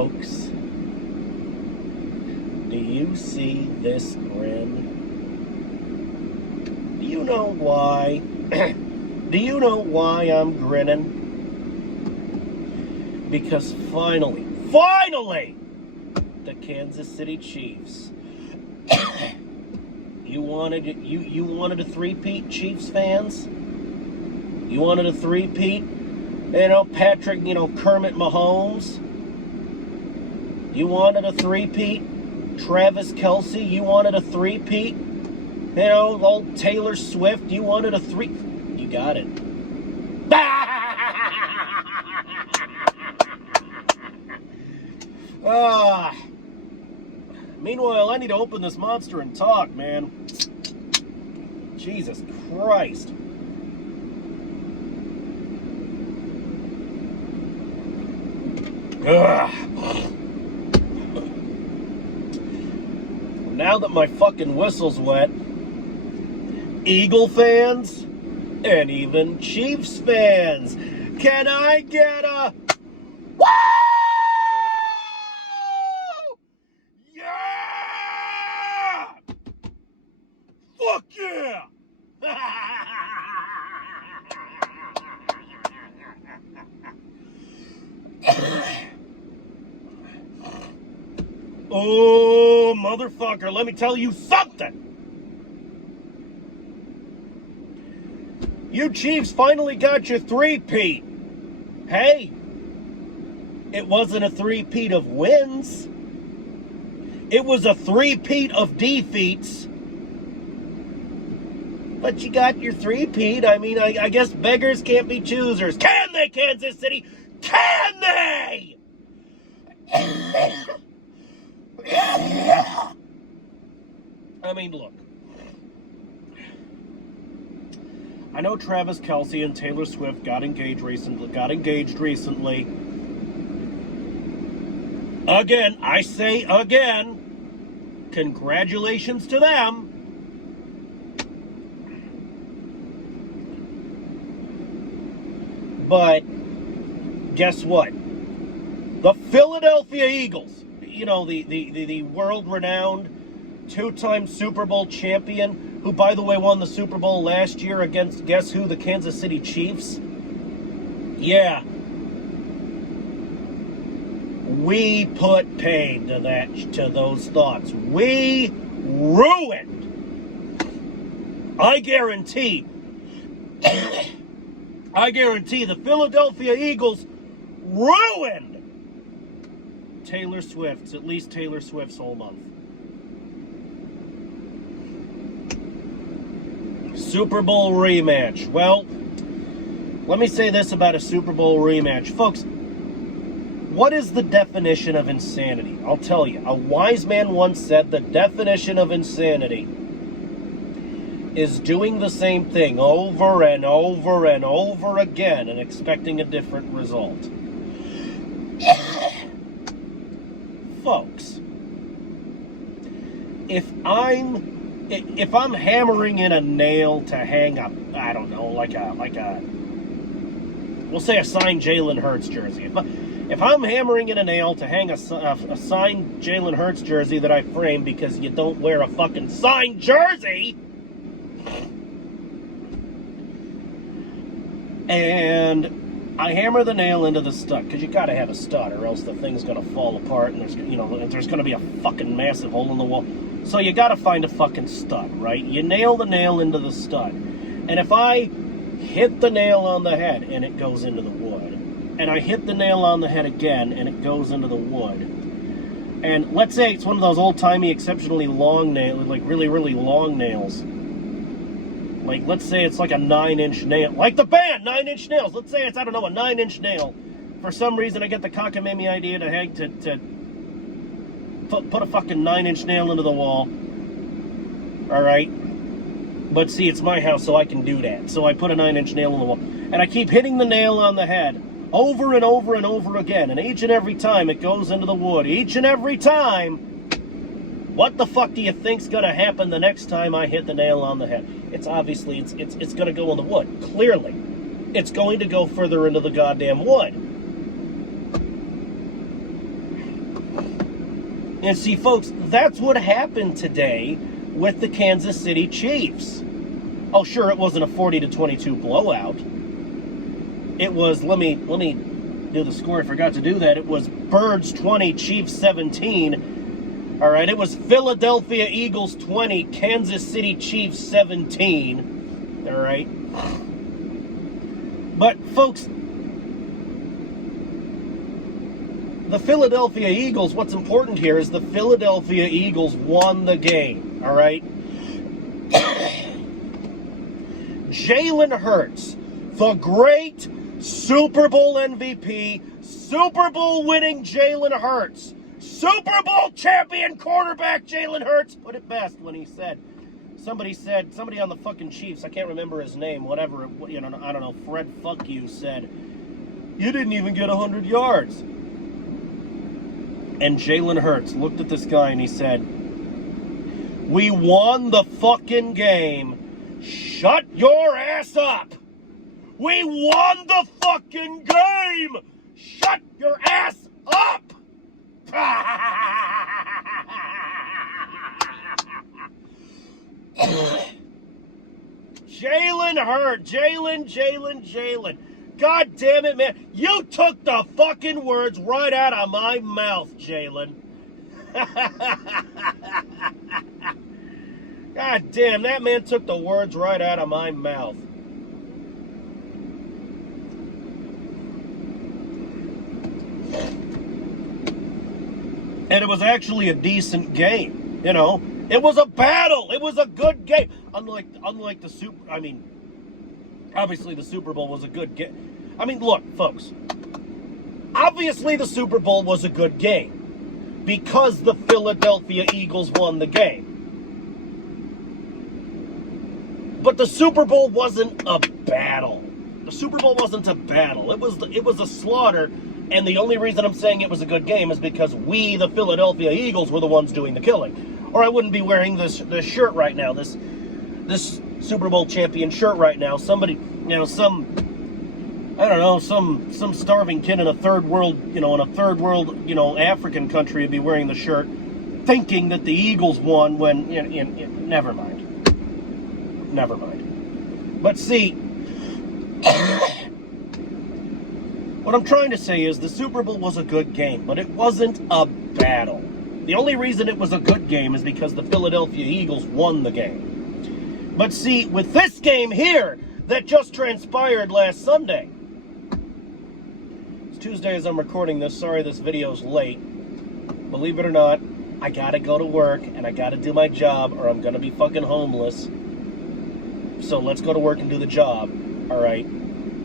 Folks, do you see this grin? Do you know why? Do you know why I'm grinning? Because finally, the Kansas City Chiefs. You wanted a three-peat, Chiefs fans? You wanted a three-peat? Patrick, Kermit Mahomes? You wanted a three-peat? Travis Kelce, you wanted a three-peat? Old Taylor Swift, you wanted a three... You got it. Meanwhile, I need to open this monster and talk, man. Jesus Christ. Now that my fucking whistle's wet, Eagle fans and even Chiefs fans, can I get a woo? Yeah! Fuck yeah! Oh, motherfucker, let me tell you something. You Chiefs finally got your three-peat. Hey, it wasn't a three-peat of wins. It was a three-peat of defeats. But you got your three-peat. I mean, I guess beggars can't be choosers. Can they, Kansas City? Can they? I mean, look. I know Travis Kelce and Taylor Swift got engaged recently. Again, I say again, congratulations to them. But guess what? The Philadelphia Eagles, the world-renowned two-time Super Bowl champion, who, by the way, won the Super Bowl last year against, guess who, the Kansas City Chiefs? Yeah. We put pain to those thoughts. We ruined. I guarantee the Philadelphia Eagles ruined at least Taylor Swift's whole month. Super Bowl rematch. Well, let me say this about a Super Bowl rematch. Folks, what is the definition of insanity? I'll tell you. A wise man once said the definition of insanity is doing the same thing over and over and over again and expecting a different result. Folks, if I'm hammering in a nail to hang up, I don't know, we'll say a signed Jalen Hurts jersey. If I'm hammering in a nail to hang a signed Jalen Hurts jersey that I frame because you don't wear a fucking signed jersey, and I hammer the nail into the stud, because you gotta have a stud or else the thing's gonna fall apart and there's gonna be a fucking massive hole in the wall. So you gotta find a fucking stud, right? You nail the nail into the stud. And if I hit the nail on the head and it goes into the wood, and I hit the nail on the head again and it goes into the wood, and let's say it's one of those old-timey, exceptionally long nails, like really, really long nails. Like, let's say it's like a 9-inch nail. Like the band, 9 Inch Nails. Let's say it's, a 9-inch nail. For some reason, I get the cockamamie idea to put a fucking 9-inch nail into the wall. Alright? But see, it's my house, so I can do that. So I put a 9-inch nail in the wall. And I keep hitting the nail on the head over and over and over again. And each and every time it goes into the wood. Each and every time. What the fuck do you think's gonna happen the next time I hit the nail on the head? It's obviously, it's gonna go in the wood. Clearly. It's going to go further into the goddamn wood. And see, folks, that's what happened today with the Kansas City Chiefs. Oh, sure, it wasn't a 40-22 blowout. It was, let me do the score. I forgot to do that. It was Birds 20, Chiefs 17. All right, it was Philadelphia Eagles 20, Kansas City Chiefs 17. All right. But, folks, the Philadelphia Eagles, what's important here is the Philadelphia Eagles won the game, all right? Jalen Hurts, the great Super Bowl MVP, Super Bowl winning Jalen Hurts, Super Bowl champion quarterback Jalen Hurts put it best when he said, somebody on the fucking Chiefs, I can't remember his name, whatever, you know, I don't know, Fred Fuck You said, you didn't even get 100 yards. And Jalen Hurts looked at this guy and he said, we won the fucking game. Shut your ass up. We won the fucking game. Shut your ass up. Jalen Hurts. Jalen. God damn it, man. You took the fucking words right out of my mouth, Jalen. God damn, that man took the words right out of my mouth. And it was actually a decent game, you know. It was a battle. It was a good game. Unlike the Super, I mean, obviously the Super Bowl was a good game. I mean, look, folks. Obviously the Super Bowl was a good game because the Philadelphia Eagles won the game. But the Super Bowl wasn't a battle. The Super Bowl wasn't a battle. It was a slaughter. And the only reason I'm saying it was a good game is because we, the Philadelphia Eagles, were the ones doing the killing. Or I wouldn't be wearing this shirt right now, this Super Bowl champion shirt right now. Somebody, you know, some starving kid in a third world, African country would be wearing the shirt, thinking that the Eagles won when, never mind. But see, what I'm trying to say is the Super Bowl was a good game, but it wasn't a battle. The only reason it was a good game is because the Philadelphia Eagles won the game. But see, with this game here that just transpired last Sunday, it's Tuesday as I'm recording this. Sorry this video's late. Believe it or not, I gotta go to work and I gotta do my job or I'm gonna be fucking homeless. So let's go to work and do the job, all right?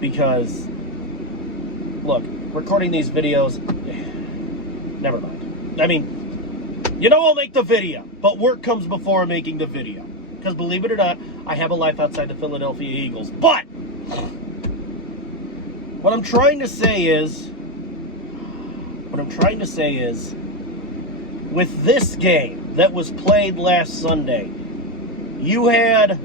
Because, look, recording these videos, never mind. I mean, I'll make the video, but work comes before making the video. Because believe it or not, I have a life outside the Philadelphia Eagles. But what I'm trying to say is, with this game that was played last Sunday, you had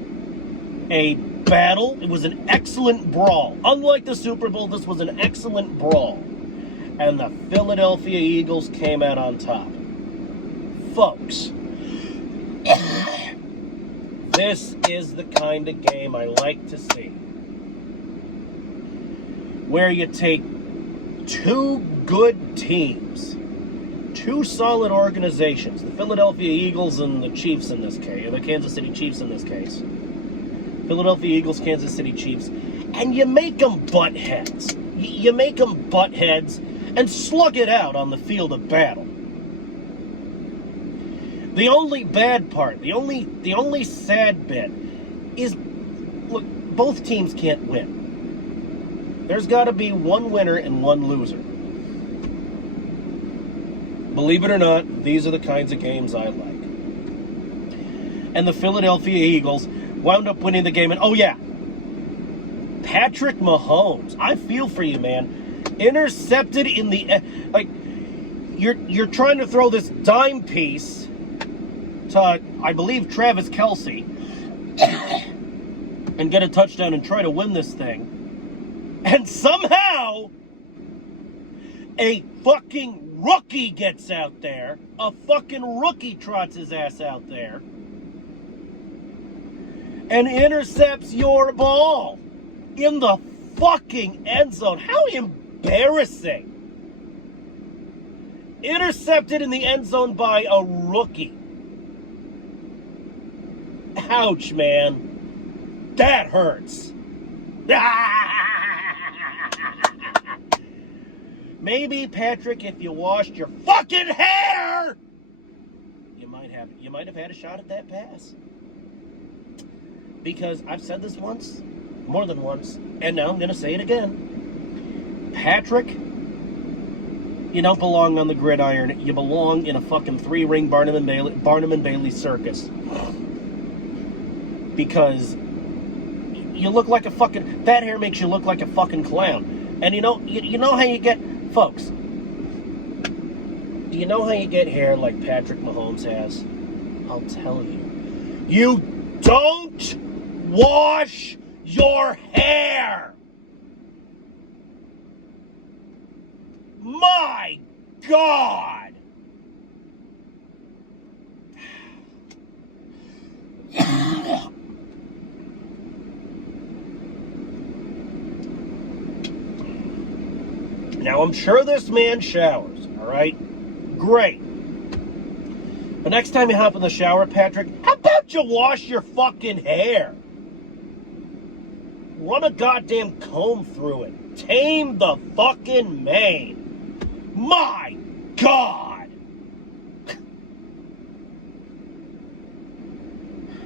a battle. It was an excellent brawl. Unlike the Super Bowl, this was an excellent brawl. And the Philadelphia Eagles came out on top. Folks, this is the kind of game I like to see. Where you take two good teams, two solid organizations, the Philadelphia Eagles and the Chiefs in this case, or the Kansas City Chiefs in this case. Philadelphia Eagles, Kansas City Chiefs, and you make them butt heads. You make them butt heads and slug it out on the field of battle. The only bad part, the only sad bit is, look, both teams can't win. There's got to be one winner and one loser. Believe it or not, these are the kinds of games I like. And the Philadelphia Eagles wound up winning the game. And oh yeah, Patrick Mahomes, I feel for you, man. Intercepted in the, like, you're trying to throw this dime piece to, I believe, Travis Kelce and get a touchdown and try to win this thing. And somehow a fucking rookie gets out there, a fucking rookie trots his ass out there, and intercepts your ball in the fucking end zone. How embarrassing. Intercepted in the end zone by a rookie. Ouch, man. That hurts. Maybe, Patrick, if you washed your fucking hair, you might have had a shot at that pass. Because I've said this once, more than once, and now I'm going to say it again. Patrick, you don't belong on the gridiron. You belong in a fucking 3-ring Barnum and Bailey circus. Because you look like a fucking... That hair makes you look like a fucking clown. And you know how you get... Folks, do you know how you get hair like Patrick Mahomes has? I'll tell you. You don't wash your hair! My God! Now, I'm sure this man showers, all right? Great. The next time you hop in the shower, Patrick, how about you wash your fucking hair? Run a goddamn comb through it. Tame the fucking mane. My God!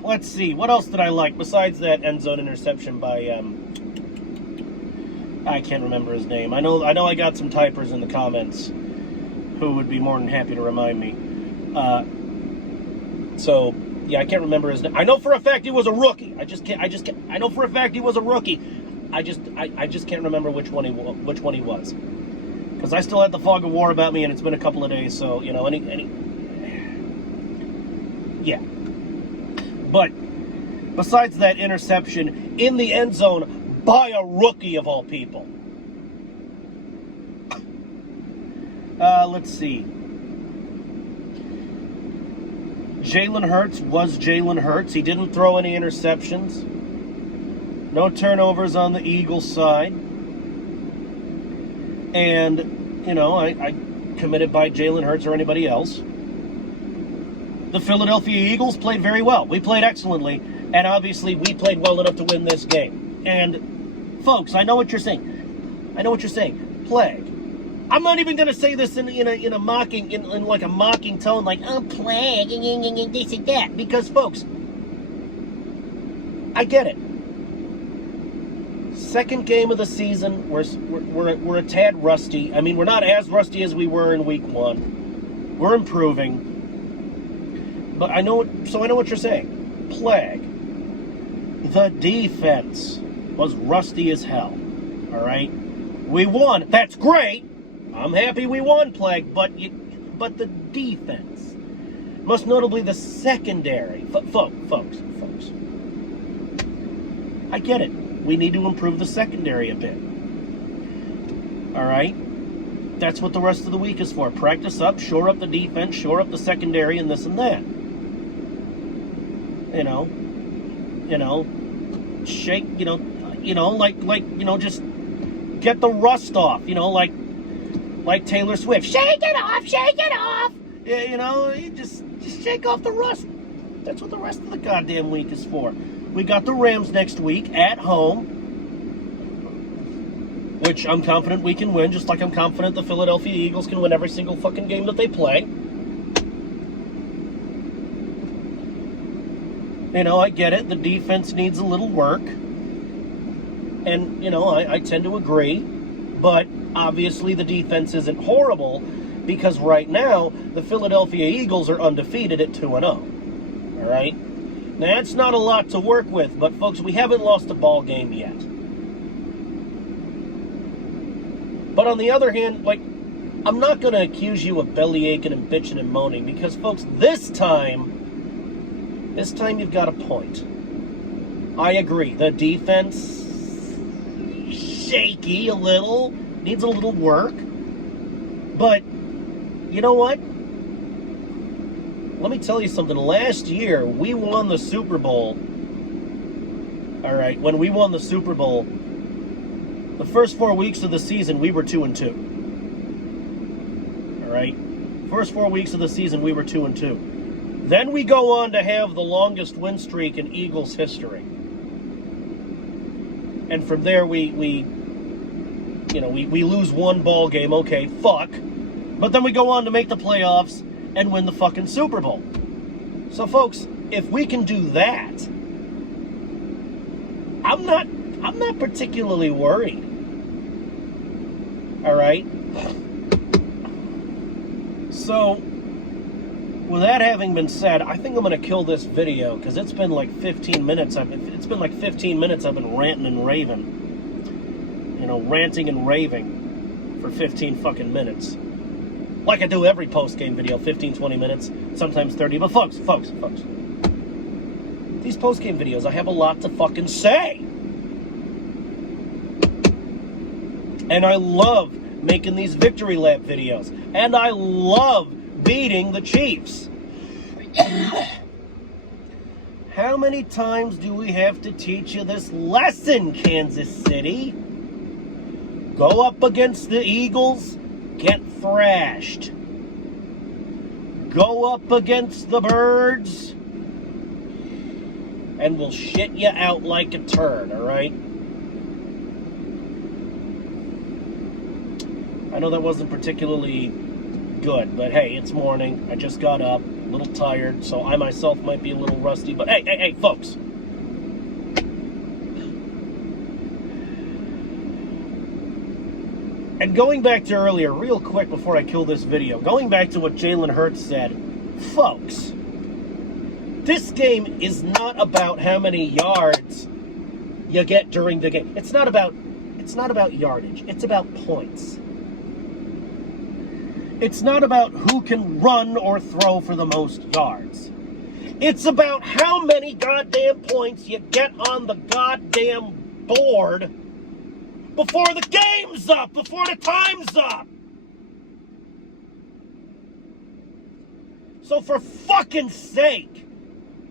Let's see, what else did I like besides that end zone interception by, I can't remember his name. I know I got some typers in the comments who would be more than happy to remind me. So yeah, I can't remember his name. I know for a fact he was a rookie. I know for a fact he was a rookie. I just can't remember which one he was. Because I still had the fog of war about me, and it's been a couple of days, so yeah. But besides that interception in the end zone by a rookie of all people. Let's see. Jalen Hurts was Jalen Hurts. He didn't throw any interceptions. No turnovers on the Eagles side. And, I committed by Jalen Hurts or anybody else. The Philadelphia Eagles played very well. We played excellently. And obviously, we played well enough to win this game. And, folks, I know what you're saying. Plague. I'm not even going to say this in a mocking, in like a mocking tone, like, oh, plague, and this and that. Because, folks, I get it. Second game of the season, we're a tad rusty. I mean, we're not as rusty as we were in week 1. We're improving. But I know what you're saying. Plague. The defense was rusty as hell. All right? We won. That's great. I'm happy we won, Plague, but the defense, most notably the secondary, folks, I get it. We need to improve the secondary a bit. All right? That's what the rest of the week is for. Practice up, shore up the defense, shore up the secondary, and this and that. Shake, just get the rust off, like Taylor Swift. Shake it off! Yeah, just shake off the rust. That's what the rest of the goddamn week is for. We got the Rams next week at home, which I'm confident we can win, just like I'm confident the Philadelphia Eagles can win every single fucking game that they play. I get it. The defense needs a little work. And, I tend to agree. But obviously the defense isn't horrible because right now the Philadelphia Eagles are undefeated at 2-0. All right? Now, that's not a lot to work with, but folks, we haven't lost a ball game yet. But on the other hand, I'm not going to accuse you of belly aching and bitching and moaning because, folks, this time you've got a point. I agree. The defense, shaky a little, needs a little work. But you know what? Let me tell you something. Last year, we won the Super Bowl. All right, when we won the Super Bowl, the first 4 weeks of the season, we were 2-2. All right? First 4 weeks of the season, we were 2-2. Then we go on to have the longest win streak in Eagles history. And from there, we lose one ball game. Okay, fuck. But then we go on to make the playoffs and win the fucking Super Bowl. So, folks, if we can do that, I'm not particularly worried. All right? So, with that having been said, I think I'm going to kill this video because it's been like 15 minutes. I've been ranting and raving. Ranting and raving for 15 fucking minutes. Like I do every post-game video, 15, 20 minutes, sometimes 30. But folks, these post-game videos, I have a lot to fucking say. And I love making these victory lap videos. And I love beating the Chiefs. How many times do we have to teach you this lesson, Kansas City? Go up against the Eagles, get thrashed. Go up against the Birds, and we'll shit you out like a turd, all right? I know that wasn't particularly good, but hey, it's morning. I just got up, a little tired, so I myself might be a little rusty, but hey, folks. And going back to earlier, real quick before I kill this video, going back to what Jalen Hurts said, folks, this game is not about how many yards you get during the game. It's not about yardage. It's about points. It's not about who can run or throw for the most yards. It's about how many goddamn points you get on the goddamn board before the game's up, before the time's up. So for fucking sake,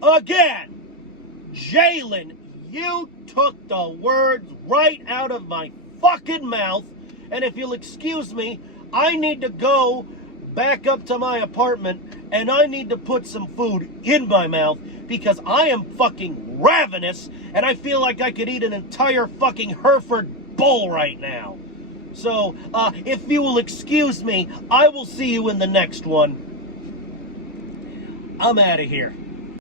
again, Jalen, you took the words right out of my fucking mouth. And if you'll excuse me, I need to go back up to my apartment and I need to put some food in my mouth because I am fucking ravenous and I feel like I could eat an entire fucking Hereford bowl right now. So, if you will excuse me, I will see you in the next one. I'm out of here.